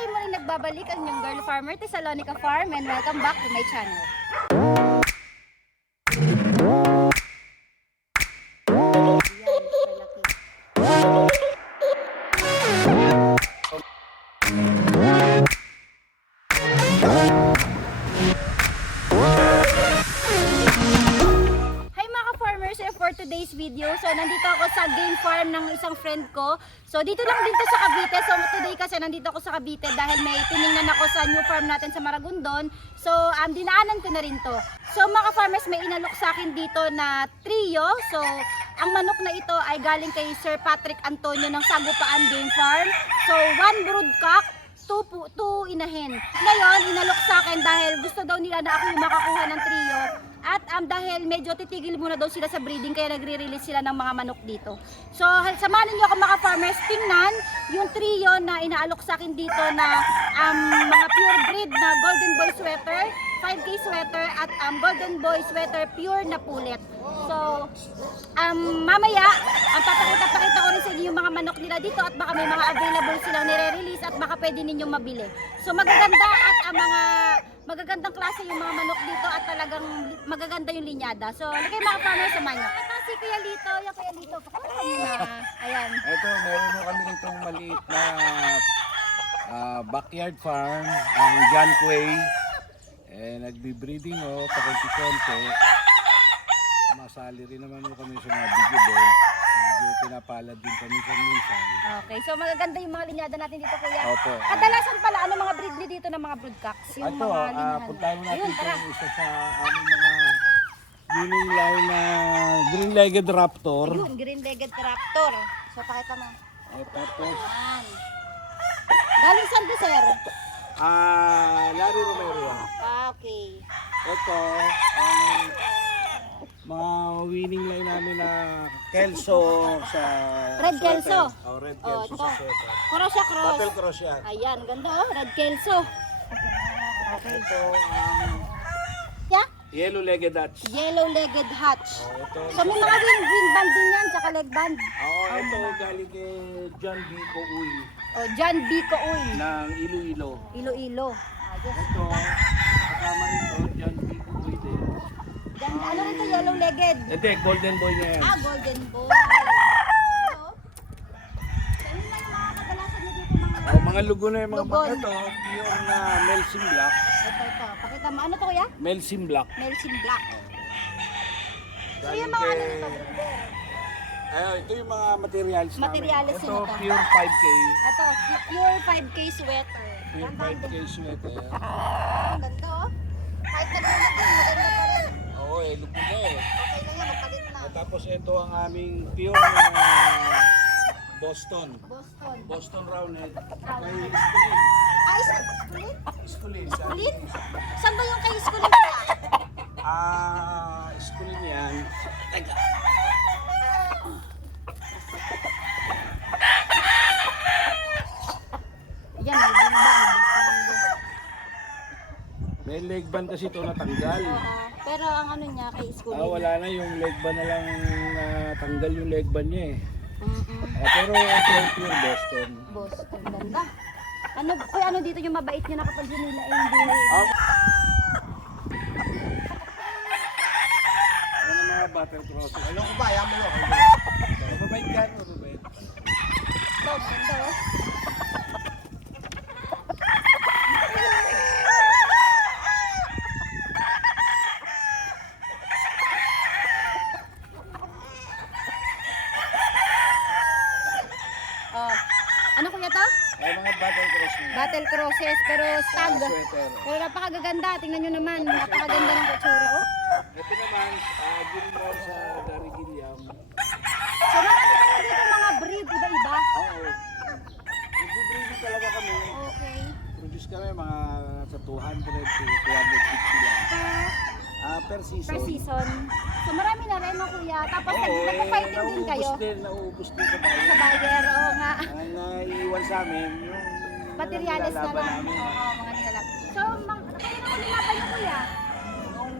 Masayahin mo rin nagbabalik ang yung girl farmer, Thessalonica Farm, and welcome back to my channel. For today's video. So nandito ako sa game farm ng isang friend ko. So dito lang din to sa Cavite. So today kasi nandito ako sa Cavite dahil may tiningnan ako sa new farm natin sa Maragondon. So um, dinaanan ko na rin to. So mga farmers may inalok sa akin dito na trio. So ang manok na ito ay galing kay Sir Patrick Antonio ng Sagupaan Game Farm. So one broodcock, two, pu- two inahin. Ngayon, inalok sa akin dahil gusto daw nila na ako yung makakuha ng trio. At um, dahil medyo titigil muna daw sila sa breeding kaya nagre-release sila ng mga manok dito. So samahan niyo ako mga farmers tingnan yung trio na inaalok sa akin dito na um, mga pure breed na golden boy sweater, 5K sweater at um, golden boy sweater pure na pulet. So um, mamaya ang papakita-pakita ko rin sa inyo yung mga manok nila dito at baka may mga available silang nire-release at baka pwede ninyong mabili. So magaganda at ang mga magagandang klase yung mga manok dito at talagang magaganda yung linyada. So, lagay mga farmers sa manyo. Ito si Kuya Lito, yung Kuya Lito. Pakita na. Ayan. Ito, meron mo kami nitong maliit na ah, backyard farm, ang John Quay. Eh, nagbi-breeding oh, pakunti-konti. Sumasali rin naman mo kami sa mga doon. Medyo pinapalad din kami sa minsan. Okay, so magaganda yung mga linyada natin dito, Kuya. Opo. Kadalasan pala, ano mga breed niyo dito ng mga broodcocks? Yung Ito, mga ah, linyahan. puntahan mo natin Ayun, tara. itong isa sa aming mga winning line na green-legged raptor. Ayun, green-legged tractor. So, pakita mo. Eh, tapos, Yan. Galing saan to, sir? ah, Larry Romero yan. Ah, okay. Ito, ang mga winning line namin na Kelso sa Red sweater. Kelso. Oh, red Oh, Kelso ito. sa sweater. Cross siya, cross. Battle cross yan. Ayan, ganda oh. Red Kelso. Okay. Ito ang Yeah? yellow-legged Dutch. Yellow-legged hatch. Oh, ito. So may mga wing, wing band din yan, tsaka leg band. Oo, ito galing kay John B. Uy O, John B. Uy. ng Iloilo. Ilo-ilo. Ayos. Ito, kasama nito, John B. Uy din. Yan, ano rin to, yellow-legged? Ito, golden boy niya yan. Ah, golden boy. So, so yun lang yung mga kadalasan nyo dito mga... Oh, mga lugo na yung mga Lugon. ito, pure na Melsim Black. Ito, ito. Pakita mo. Ano to, kuya? Melsim Black. Melsin Black. So Galing yung mga ano nito, brother? Ayun, ito yung mga materials namin. Materials Ito, yun ito. pure 5K. Ito, pure 5K sweater. Pure Ganda 5K sweater. Ang ganda oh. Kahit din, maganda. Oo, eh, lugo na eh. Okay na yan, magpalit na. At tapos ito ang aming pure na Boston. Boston. Boston. Roundhead. Kay Skulin. Ay, Skulin? Skulin. Skulin? Saan ba yung kay Skulin kaya? Ah, Skulin yan. Teka. Yan, may wing band. May leg band kasi ito natanggal. Oo. Pero ang ano niya kay Ah, Skulin. wala na yung leg band na lang natanggal yung leg band niya eh. Mm-mm. Ah, pero yung pure Boston. Boston, ganda. Ano, kuya, ano dito yung mabait niya na kapag yun nila eh, hindi. Ah. Ano mga battle crossing? Alam ko ba, ayaw mo yun. Mabait ka, mabait. Ito, ganda. Oh. Ano kuya to? Ay, mga battle crossing. Battle crosses pero stag. Sweater. Pero napakaganda, tingnan nyo naman, napakaganda ng kutsura oh. Ito naman, uh, Gilmore sa Gary Gilliam. So marami kayo dito mga breed, iba-iba. Oo. Nag-breeding talaga kami. Okay. Produce kami mga sa 200 to 250 lang. Per, Ah, per season. per season. So marami na rin no kuya. Tapos nag- eh, nagpa-fighting din nauubos kayo din, nauubos din sa sa bayan. buyer. Oo nga. Ang naiiwan sa amin, yung Materials na nilalaban lang. namin. Oo, mga nilalap. So, mang, kailan ako nilaban niyo kuya? Nung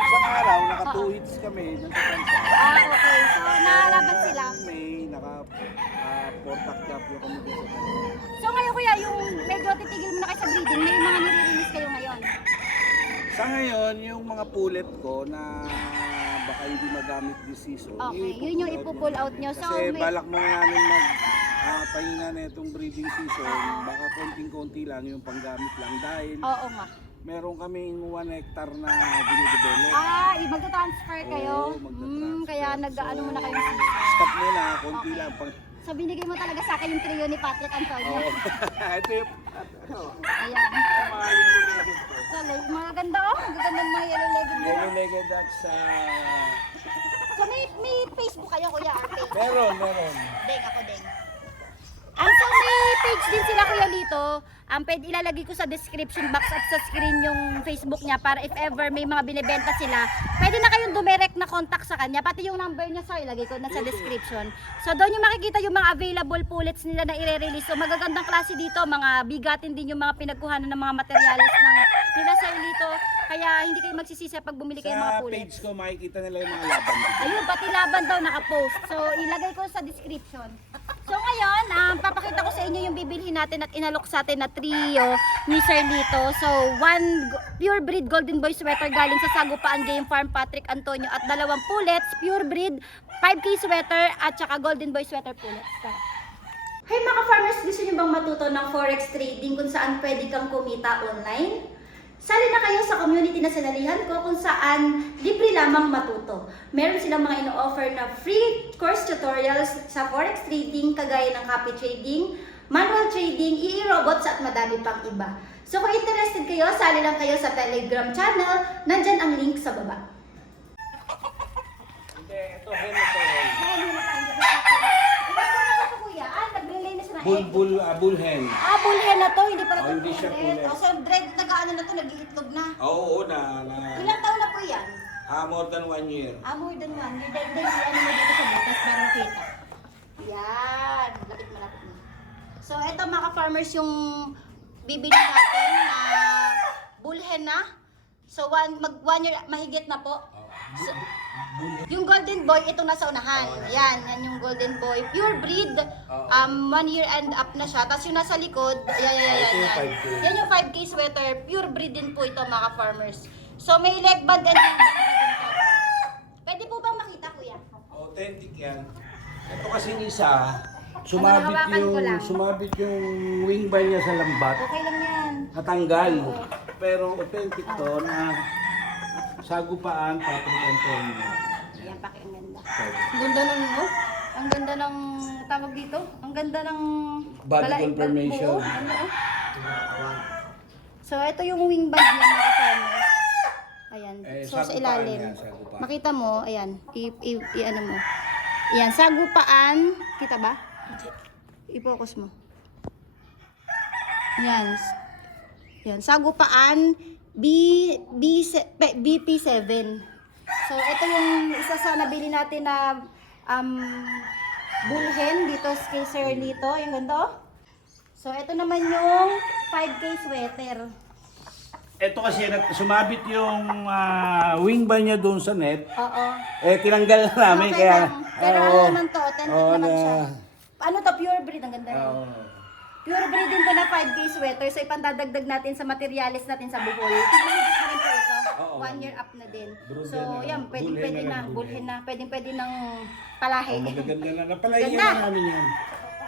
isang araw, naka 2 hits kami ng Katansa. Ah, okay. So, nalaban sila. May naka uh, 4 pack up yung kami doon sa kanila. So, ngayon kuya, yung medyo ngayon, yung mga pulet ko na baka hindi magamit this season. Okay, yun yung ipo-pull out nyo. So, Kasi may- balak mo namin mag ah, pahinga na itong breeding season. Baka konting-konti lang yung panggamit lang dahil Oo nga. meron kaming 1 hectare na dinidevelop. Ah, i- magta-transfer kayo? Oo, magta-transfer. Hmm, kaya nag-ano So, muna kayo ng season. Stop muna, konti lang. Pang, So, binigay mo talaga sa akin yung trio ni Patrick Antonio. oh. Ito yung ano, Ayan. mga yellow legged ko. So, like, mga ganda oh. Magaganda ng mga yellow legged nila. Yellow legged at sa... So, may, may Facebook kayo, kuya? Page? Meron, meron. Deng, ako deng. May page din sila kuya dito. Ang pwede ilalagay ko sa description box at sa screen yung Facebook niya para if ever may mga binibenta sila, pwede na kayong dumirect na contact sa kanya. Pati yung number niya, sorry, ilagay ko na sa description. So doon yung makikita yung mga available pullets nila na i-release. So magagandang klase dito, mga bigatin din yung mga pinagkuhanan ng mga materials ng nila Sir Lito. Kaya hindi kayo magsisisi pag bumili kayo ng mga Sa pullets. page ko makikita nila yung mga laban. Ayun, pati laban daw nakapost. So, ilagay ko sa description. Ngayon, um, papakita ko sa inyo yung bibilhin natin at inalok sa atin na trio ni Sir Lito. So, one pure breed golden boy sweater galing sa Sagupaan Game Farm Patrick Antonio at dalawang pullets, pure breed 5K sweater at saka golden boy sweater pullets. Hey mga farmers, gusto nyo bang matuto ng forex trading kung saan pwede kang kumita online? Sali na kayo sa community na sinalihan ko kung saan libre lamang matuto. Meron silang mga ino-offer na free course tutorials sa forex trading kagaya ng copy trading, manual trading, e-robots at madami pang iba. So kung interested kayo, sali lang kayo sa Telegram channel. Nandyan ang link sa baba. Hindi, ito ito ito? Ah, na bull, ah, bull hen. Bullhen na to, hindi pala Oh, to hindi siya bullet. Oh, so dread, nag-ano na to, nag-iitlog na. Oo, oo na. na Ilang taon na po yan? ah, more than one year. Ah, more than one. Yung dahil dahil ano mo dito sa butas para makita. Yan, lapit malapit mo. So, eto mga farmers yung bibili natin na bullhen na. So, one, mag one year, mahigit na po. So, yung golden boy, ito nasa unahan. Yan, yan yung golden boy. Pure breed. Um, one year and up na siya. Tapos yung nasa likod, yan, yan, yan, yan. 5K. Yan yung 5K sweater. Pure breed din po ito mga farmers. So may leg band and band po. Pwede po bang makita kuya? Authentic yan. Ito kasi isa, sumabit hawakan ko yung, lang. sumabit yung wing bar niya sa lambat. Okay lang yan. Natanggal. Pero authentic to na sagupaan, Patrick Antonio. Ayan, paki ang ganda. Ang ganda ng, oh, ang ganda ng tawag dito. Ang ganda ng Body balahibo, confirmation. Ano, oh. So, ito yung wing band niya mga farmers. Ayan. Eh, so, sa sagupaan ilalim. yan, sagupaan. Makita mo, ayan. I, i, i ano mo. Ayan, sagupaan. Kita ba? I-focus mo. Yan. Yan, sagupaan B, B, se- pe- BP7. So, ito yung isa sa nabili natin na um, bullhen dito kay Sir Lito. Yung ganda, oh. So, ito naman yung 5K sweater. Ito kasi sumabit yung ah, wing bar niya doon sa net. Oo. Eh, tinanggal na namin Okay kaya... lang. Pero ano Oo. naman to, authentic Oo, naman na- siya. Ano to, pure breed. Ang ganda rin. Oo. Pure breed din to na 5K sweater. So, ipandadagdag natin sa materialis natin sa buhol. Tignan na rin po ito. Oo. One year up na din. Brood So, na lang. yan. Pwedeng Bullhen pwede na na. lang, bullhen. na. Pwedeng pwede ng palahi. Oh, magaganda na. Napalayan Ganda. na namin yan.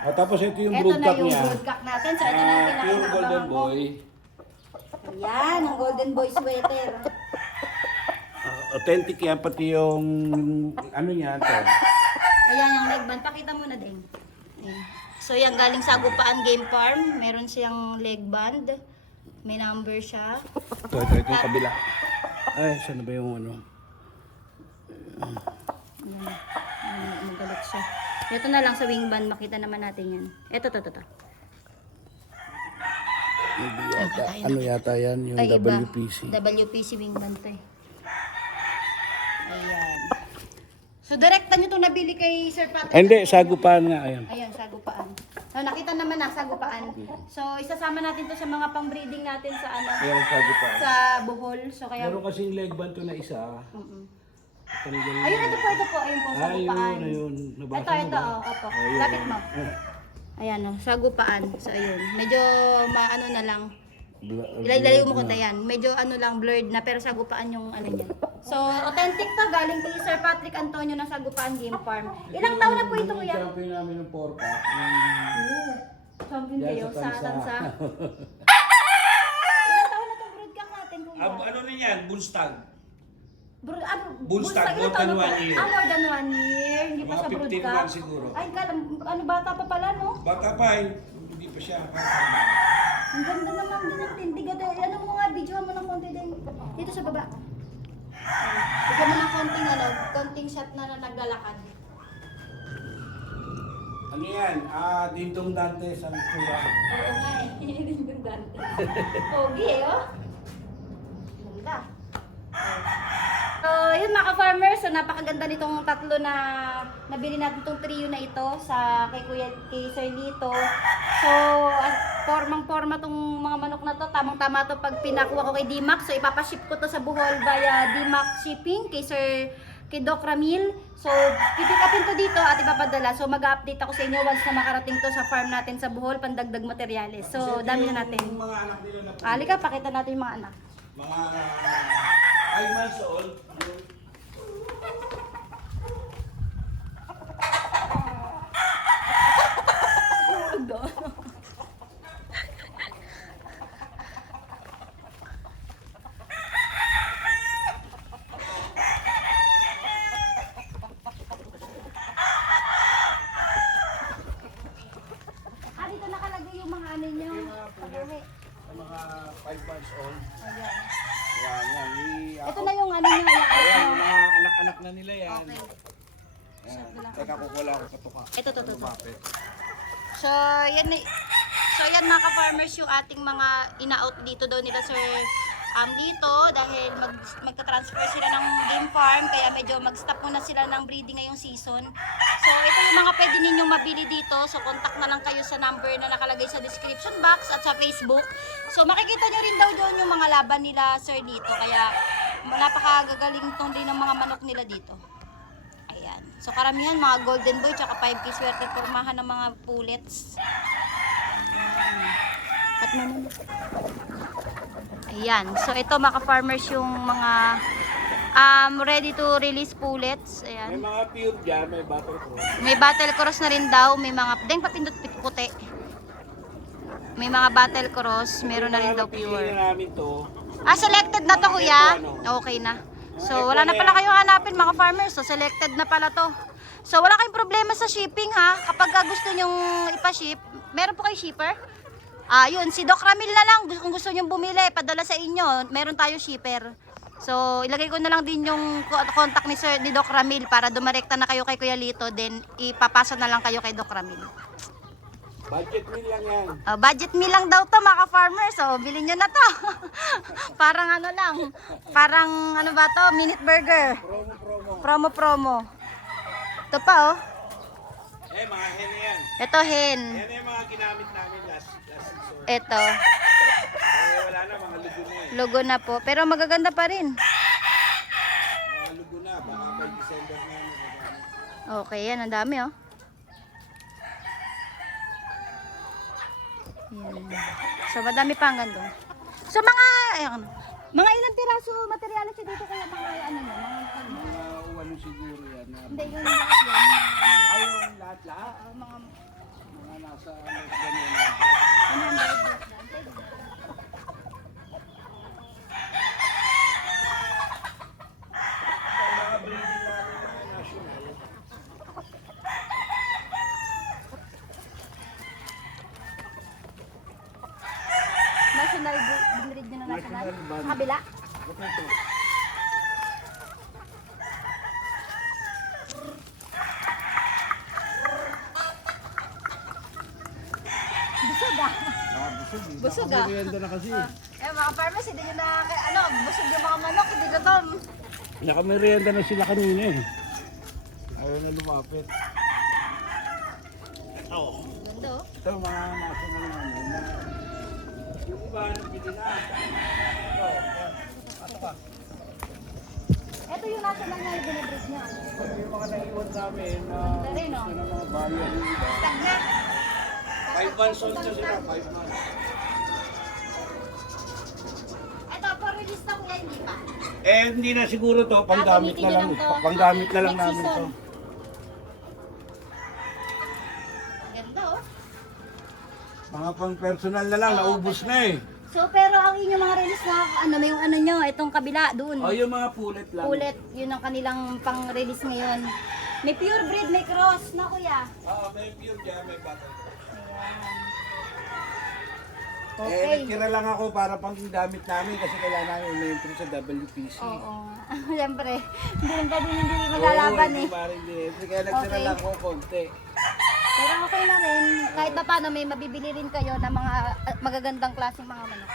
O, tapos ito yung Ito na yung niya. broodcock natin. So, ito na yung Ah, pure golden ko. boy. Yan, ang golden boy sweater. Ah, authentic yan, pati yung ano niya to. Ayan yung leg band. Pakita mo na din. Ayan. So yan galing sa Agupaan Game Farm. Meron siyang leg band. May number siya. Ito, ito, ito yung kabila. Ay, saan na ba yung ano? Ayan, Magalit siya. Ito na lang sa wing band. Makita naman natin yan. Ito, to, to, to. Yata, ano yata yan, yung Ay, iba. WPC. WPC wing band to eh. Ayan. So, direkta nyo itong nabili kay Sir Patrick. Hindi, sagupaan nga, ayan. Ayan, sagupaan. So, nakita naman na, sagupaan. So, isasama natin to sa mga pang-breeding natin sa ano, Ayan, sagupaan. sa buhol. So, kaya... Meron kasing leg band to na isa. Mm-mm. Ayun, ito po, ito po. Ayun po, Ayun, sagupaan. ayun. Nabasa Ito, mo ito, ba? oh, opo. Ayun. Lapit mo. Ayan, oh, sagupaan. So, ayun. Medyo maano na lang. Ilay-ilayo mo konti yan. Medyo ano lang, blurred na, pero sagupaan yung ano niya. So, authentic to, galing kay Sir Patrick Antonio ng Sagupaan Game Farm. Ilang taon na po ito, kuya? Champion namin ng porka. Oo. Champion kayo sa sa tansa. Ilang taon na itong broadcast natin, kuya? Ah, ano na yan? Bullstag. Bro, ano, Bullstag, ilang more than one year. Ah, more than one year. Hindi pa Mga sa 15 broadcast. lang siguro. Ay, kala, ano, bata pa pala, no? Bata pa eh. Hindi pa siya. Ang ganda naman din ang tindig. Ano mo nga, videohan mo ng konti din. Dito sa baba. Bigyan mo ng konting ano, konting shot na, na naglalakad. Ano yan? Ah, Dindong Dante sa Tura. Oo nga eh. Yung ganda. Pogi eh, oh. Ganda. So, yun mga ka-farmers, so napakaganda nitong tatlo na nabili natin itong trio na ito sa kay Kuya kay Sir Lito. So, at formang-forma tong mga manok na to, tamang-tama to pag pinakuha ko kay Dimac. So, ipapaship ko to sa Bohol via Dimac shipping kay Sir kay Doc Ramil. So, pipick upin to dito at ipapadala. So, mag-update ako sa inyo once na makarating to sa farm natin sa Bohol, pandagdag materyales. So, dami na natin. Mga anak nila na Halika, pakita natin yung mga anak. mga 5 months old. Ah, dito nakalagay yung mga ano nyo. Pagawi. Sa mga 5 months old. Ayan. Yan, yan. I- Ito na yung ano nyo. Ayan, Ayan. yung mga anak-anak na nila yan. Okay. Ayan. Teka, kukuha ako katuka. Ito, to, to, to. Lumapit. So, yan na- So, yan mga ka-farmers yung ating mga ina-out dito daw nila Sir um, dito dahil mag, magta-transfer sila ng game farm kaya medyo mag-stop muna sila ng breeding ngayong season. So, ito yung mga pwede ninyong mabili dito. So, contact na lang kayo sa number na nakalagay sa description box at sa Facebook. So, makikita nyo rin daw doon yung mga laban nila Sir dito. Kaya, napakagagaling tong din ng mga manok nila dito. So karamihan mga golden boy tsaka 5K swerte formahan ng mga pullets. At naman. Ayan. So ito mga farmers yung mga um, ready to release pullets. May Ayan. mga pure dyan, may battle ko. May battle cross na rin daw. May mga deng papindot puti. May mga battle cross. Meron na rin daw pure. na namin to. Ah, selected na to kuya? Okay na. So, wala na pala kayong hanapin mga farmers. So, selected na pala to. So, wala kayong problema sa shipping ha. Kapag ah, gusto nyong ipaship, meron po kayo shipper? Ah, yun, si Doc Ramil na lang. Kung gusto nyong bumili, padala sa inyo, meron tayo shipper. So, ilagay ko na lang din yung contact ni Sir ni Doc Ramil para dumirekta na kayo kay Kuya Lito, then ipapasa na lang kayo kay Doc Ramil. Budget meal lang yan. Oh, budget meal lang daw to mga farmers. So, bilhin nyo na to. parang ano lang. Parang ano ba to? Minute burger. Promo, promo. Promo promo. Ito pa oh. Eh, mga hen yan. Ito hen. Yan yung mga ginamit namin last, last season. Ito. Eh, wala na, mga lugo na eh. Logo na po. Pero magaganda pa rin. Mga lugo na, baka by December na. Okay, yan. Ang dami oh. Yan. So, madami pa hanggang doon. So, mga, ayan, mga ilang piraso materialis dito kaya mga ano nyo, mga Mga uwalo siguro yan. Na, Hindi, yung lahat yan. ay, yung lahat-lahat. Ah, mga Mga nasa, ano, ganyan na. 100 Mga breeding namin mga national. National breed nyo na national? Sa kabila? Ito, ito. Busog ah. Ah, busog. eh. Busog, ah. Na kasi. Eh mga farmers, hindi nyo na, ano, busog yung mga manok, hindi gutom. Nakamerienda na sila kanina eh. Ayaw na lumapit. Oo. Ganda oh. Ito mga national namin. na- Yung iba, nabili na. Ito. Ito yung national na binibreed nyo. Ito yung mga naiwan namin na oh. gusto ng mga bayan na. Five months old na sila, five months. hindi pa. Eh, hindi na siguro to, panggamit na lang. to. Panggamit na lang namin to. season. Ganda oh. Mga pang personal na lang, naubos na eh. So pero ang inyong mga release na ano may yung ano nyo, itong kabila doon. O, yung mga pulit lang. Ulit, yun ang kanilang pang-release ngayon. May pure breed, may cross na kuya. Oo, may pure dyan, may battle. Eh, Okay. nagtira lang ako para pang damit namin kasi kailangan namin may sa WPC. Oo. Siyempre, hindi rin pwede hindi maglalaban Oo, eh. hindi parang hindi. Kaya nagtira Okay. lang ako konti. Pero okay na rin, kahit pa paano may mabibili rin kayo ng mga uh, magagandang klaseng mga manok.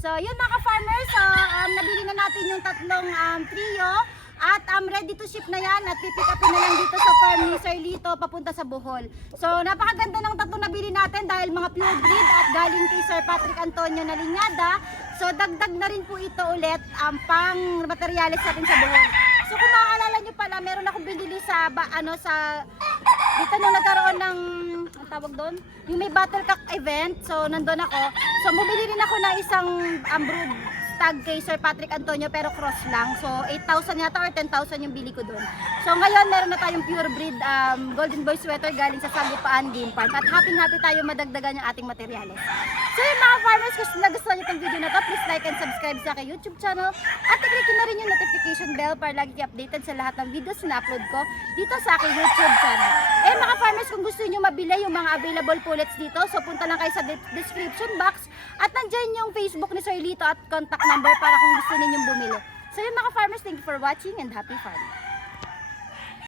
So yun mga farmers, so, um, nabili na natin yung tatlong um, trio at um, ready to ship na yan at pipick upin na lang dito sa farm ni Sir Lito papunta sa Bohol. So napakaganda ng tatlo nabili natin dahil mga pure breed at galing kay Sir Patrick Antonio Nalinyada. So dagdag na rin po ito ulit um, pang materyales natin sa Bohol. So kung maaalala nyo pala, meron akong binili sa ba, ano sa dito nung nagkaroon ng ang tawag doon, yung may battle cock event. So nandun ako. So bumili rin ako ng isang um, brood stag kay Sir Patrick Antonio pero cross lang. So 8,000 yata or 10,000 yung bili ko doon. So ngayon meron na tayong pure breed um, Golden Boy sweater galing sa Sagupaan Game Farm. At happy happy tayo madagdagan yung ating materyales. So yung mga farmers, kung nagustuhan niyo itong video na to, please like and subscribe sa aking YouTube channel. At i-click na rin yung notification bell para lagi updated sa lahat ng videos na upload ko dito sa aking YouTube channel. Eh mga farmers, kung gusto niyo mabili yung mga available pullets dito, so punta lang kayo sa de- description box at nandyan yung Facebook ni Sir Lito at contact number para kung gusto ninyong bumili. So yung mga farmers, thank you for watching and happy farming.